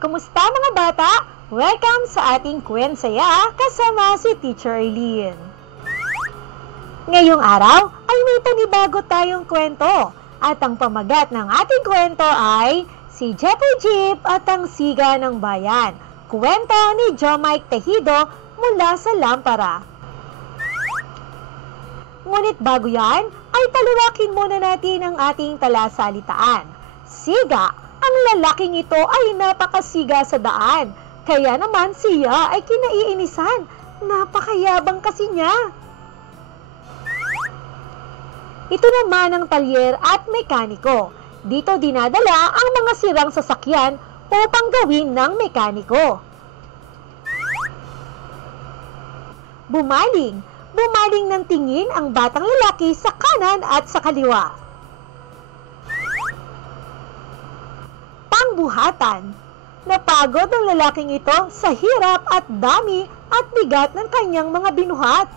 Kumusta mga bata? Welcome sa ating Kwensaya kasama si Teacher Eileen. Ngayong araw ay may panibago tayong kwento at ang pamagat ng ating kwento ay si Jeffrey Jeep at ang Siga ng Bayan. Kwento ni John Mike Tejido mula sa Lampara. Ngunit bago yan, ay paluwakin muna natin ang ating talasalitaan. Siga, ang lalaking ito ay napakasiga sa daan. Kaya naman siya ay kinaiinisan. Napakayabang kasi niya. Ito naman ang talyer at mekaniko. Dito dinadala ang mga sirang sasakyan upang gawin ng mekaniko. Bumaling ng tingin ang batang lalaki sa kanan at sa kaliwa. Pangbuhatan. Napagod ang lalaking ito sa hirap at dami at bigat ng kanyang mga binuhat.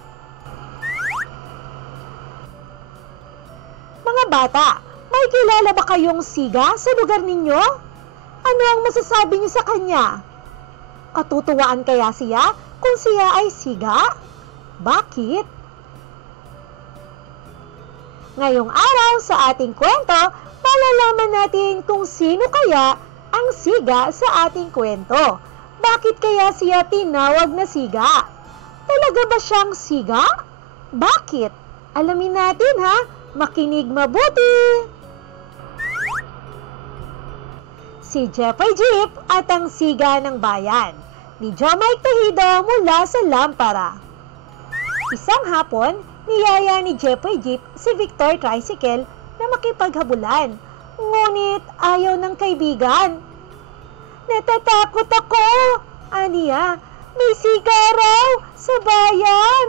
Mga bata, may kilala ba kayong siga sa lugar ninyo? Ano ang masasabi niyo sa kanya? Katutuwaan kaya siya kung siya ay siga? Bakit? Ngayong araw sa ating kwento, malalaman natin kung sino kaya ang siga sa ating kwento. Bakit kaya siya tinawag na siga? Talaga ba siyang siga? Bakit? Alamin natin ha. Makinig mabuti! Si Jeffrey Jeep at ang Siga ng Bayan ni John Mike Tejido mula sa Lampara. Isang hapon, niyaya ni Jeffrey Jeep si Victor Tricycle na makipaghabulan. Ngunit ayaw ng kaibigan. Natatakot ako, aniya. May siga raw sa bayan.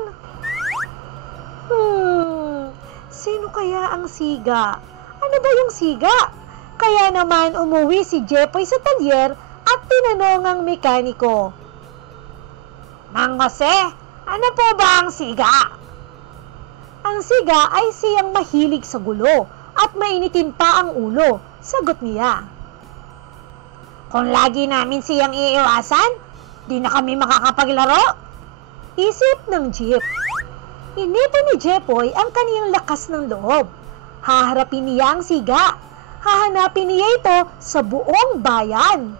Sino kaya ang siga? Ano ba yung siga? Kaya naman umuwi si Jeffrey sa talyer at tinanong ang mekaniko. Mang Jose, ano po ba ang siga? Ang siga ay siyang mahilig sa gulo at mainitin pa ang ulo, sagot niya. Kung lagi namin siyang iiwasan, di na kami makakapaglaro? Isip ng Jeep. Inito ni Jeffoy ang kaniyang lakas ng loob. Haharapin niya ang siga. Hahanapin niya ito sa buong bayan.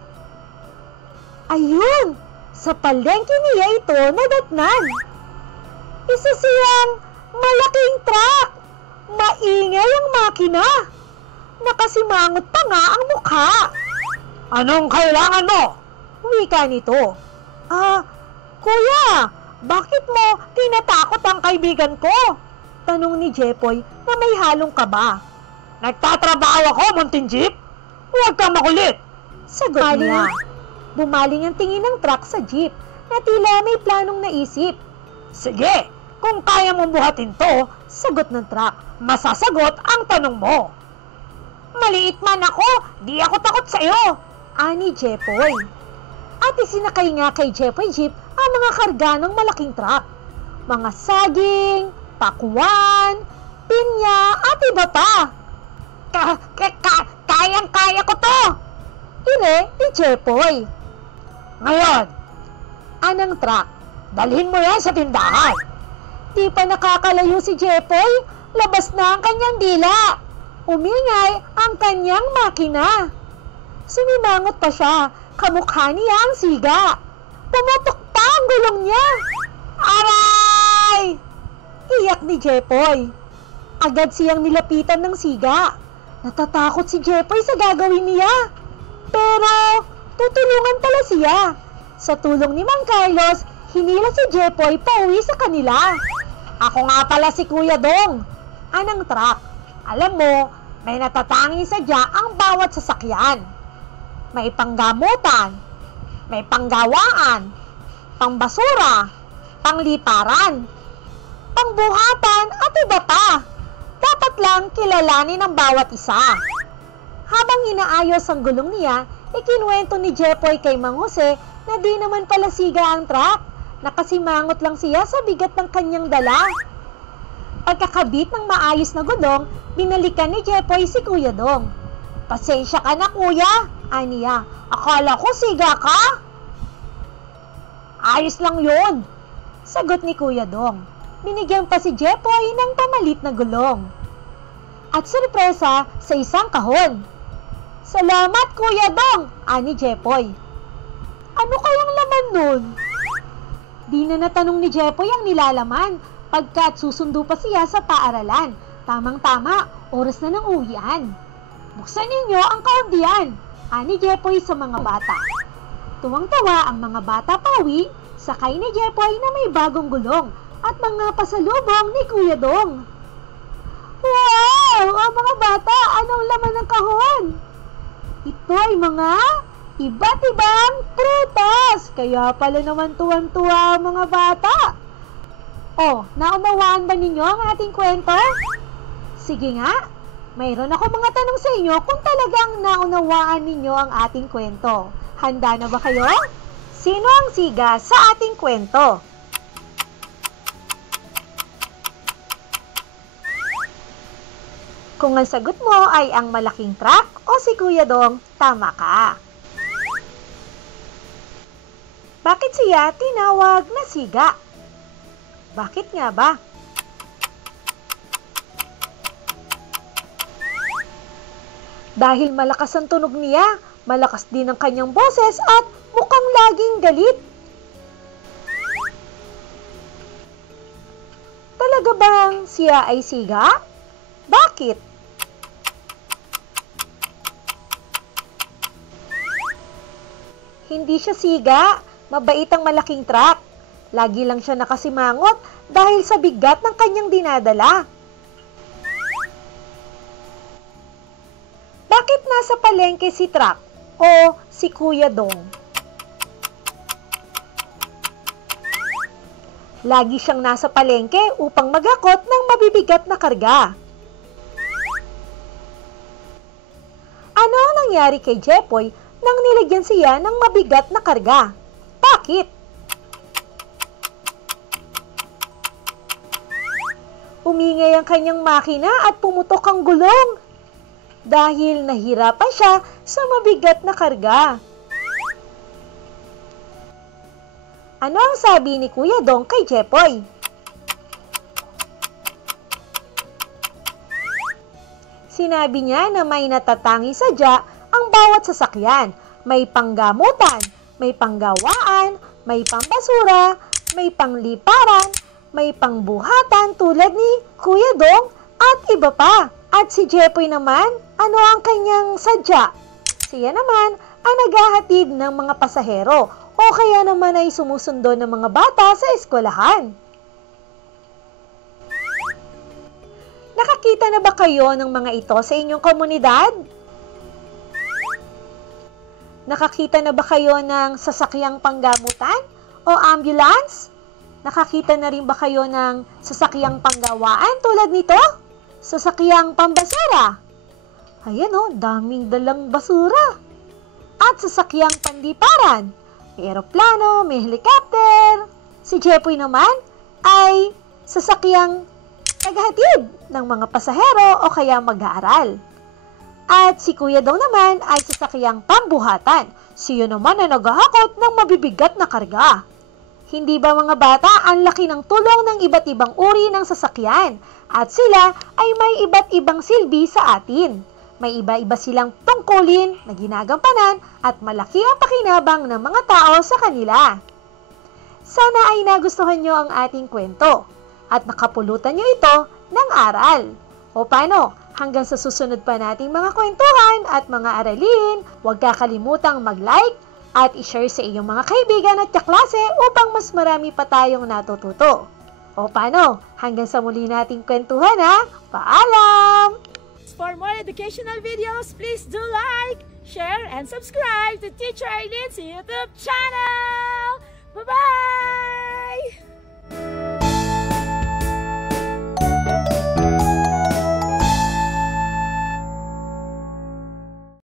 Ayun! Sa palengke niya ito nadatnan. Isa siyang malaking truck. Maingay ang makina. Nakasimangot pa nga ang mukha. Anong kailangan mo? Wika nito. Kuya, bakit mo tinatakot ang kaibigan ko? Tanong ni Jeffoy na may halong kaba. Nagtatrabaho ako, Munting Jeep. Huwag kang makulit. Sagot niya. Bumaling ang tingin ng truck sa jeep na tila may planong naisip. Sige, kung kaya mong buhatin to, sagot ng truck. Masasagot ang tanong mo. Maliit man ako, di ako takot sa iyo, ani Jeffoy. At isinakay nga kay Jeffrey Jeep ang mga karga ng malaking truck. Mga saging, pakwan, pinya at iba pa. Kayang-kaya ko to! Ire ni Jeffoy. Ngayon, anang truck, dalhin mo yan sa tindahan. Di pa nakakalayo si Jeffoy, labas na ang kanyang dila. Umingay ang kanyang makina. Sumimangot pa siya, kamukha niya ang siga. Pumutok pa ang gulong niya. Aray! Iyak ni Jeffoy. Agad siyang nilapitan ng siga. Natatakot si Jeffoy sa gagawin niya. Pero tutulungan pala siya. Sa tulong ni Mang Carlos, hinila si Jeffoy pauwi sa kanila. Ako nga pala si Kuya Dong, anang truck. Alam mo, may natatanging sadya ang bawat sasakyan. May panggamutan, may panggawaan, pangbasura, pangliparan, pangbuhatan at iba pa. Dapat lang kilalanin ang bawat isa. Habang inaayos ang gulong niya, ikinuwento ni Jeffoy kay Mang Jose na di naman pala siga ang truck. Nakasimangot lang siya sa bigat ng kanyang dala. Pagkakabit ng maayos na gulong, binalikan ni Jeffoy si Kuya Dong. Pasensya ka na, kuya. Aniya, akala ko siga ka? Ayos lang yun, sagot ni Kuya Dong. Binigyan pa si Jepoy ng pamalit na gulong. At sorpresa sa isang kahon. Salamat Kuya Dong, ani Jepoy. Ano kayang laman nun? Di na natanong ni Jepoy ang nilalaman pagkat susundo pa siya sa paaralan. Tamang-tama, oras na ng uwian. Buksan ninyo ang kahon diyan, ani Jepoy sa mga bata. Tuwang-tawa ang mga bata pauwi, sakay ni Jepoy na may bagong gulong at mga pasalubong ni Kuya Dong. Wow! Ang mga bata, anong laman ng kahon? Ito ay mga iba't ibang prutas. Kaya pala naman tuwan-tuwa ang mga bata. Oh, naunawaan ba ninyo ang ating kwento? Sige nga, mayroon ako mga tanong sa inyo kung talagang naunawaan ninyo ang ating kwento. Handa na ba kayo? Sino ang siga sa ating kwento? Kung ang sagot mo ay ang malaking truck o si Kuya Dong, tama ka. Bakit siya tinawag na siga? Bakit nga ba? Dahil malakas ang tunog niya, malakas din ang kanyang boses at mukhang laging galit. Talaga bang siya ay siga? Bakit? Hindi siya siga, mabait ang malaking truck. Lagi lang siya nakasimangot dahil sa bigat ng kanyang dinadala. Bakit nasa palengke si truck o si Kuya Dong? Lagi siyang nasa palengke upang magakot ng mabibigat na karga. Ano ang nangyari kay Jepoy nang nilagyan siya ng mabigat na karga? Bakit? Umingay ang kanyang makina at pumutok ang gulong dahil nahirapan siya sa mabigat na karga. Ano ang sabi ni Kuya Dong kay Jepoy? Sinabi niya na may natatangi sadya ang bawat sasakyan. May panggamutan, may panggawaan, may pambasura, may pangliparan, may pangbuhatan tulad ni Kuya Dong at iba pa. At si Jepoy naman, ano ang kanyang sadya? Siya naman ang naghahatid ng mga pasahero o kaya naman ay sumusundo ng mga bata sa eskwelahan. Nakakita na ba kayo ng mga ito sa inyong komunidad? Nakakita na ba kayo ng sasakyang panggamutan o ambulance? Nakakita na rin ba kayo ng sasakyang panggawaan tulad nito? Sasakyang pambasura? Ayan o, daming dalang basura. At sasakyang panliparan. May eroplano, may helicopter. Si Jepoy naman ay sasakyang naghahatid ng mga pasahero o kaya mag-aaral. At si Kuya Dong naman ay sasakyang pambuhatan. Siya naman ay naghahakot ng mabibigat na karga. Hindi ba mga bata ang laki ng tulong ng iba't ibang uri ng sasakyan? At sila ay may iba't ibang silbi sa atin. May iba-iba silang tungkulin na ginagampanan at malaki ang pakinabang ng mga tao sa kanila. Sana ay nagustuhan nyo ang ating kwento at nakapulutan nyo ito ng aral. O paano? Hanggang sa susunod pa nating mga kwentuhan at mga aralin, huwag kakalimutang mag-like at i-share sa iyong mga kaibigan at kaklase upang mas marami pa tayong natututo. O paano? Hanggang sa muli nating kwentuhan ha! Paalam! For more educational videos, please do like, share, and subscribe to Teacher Eileen's YouTube channel!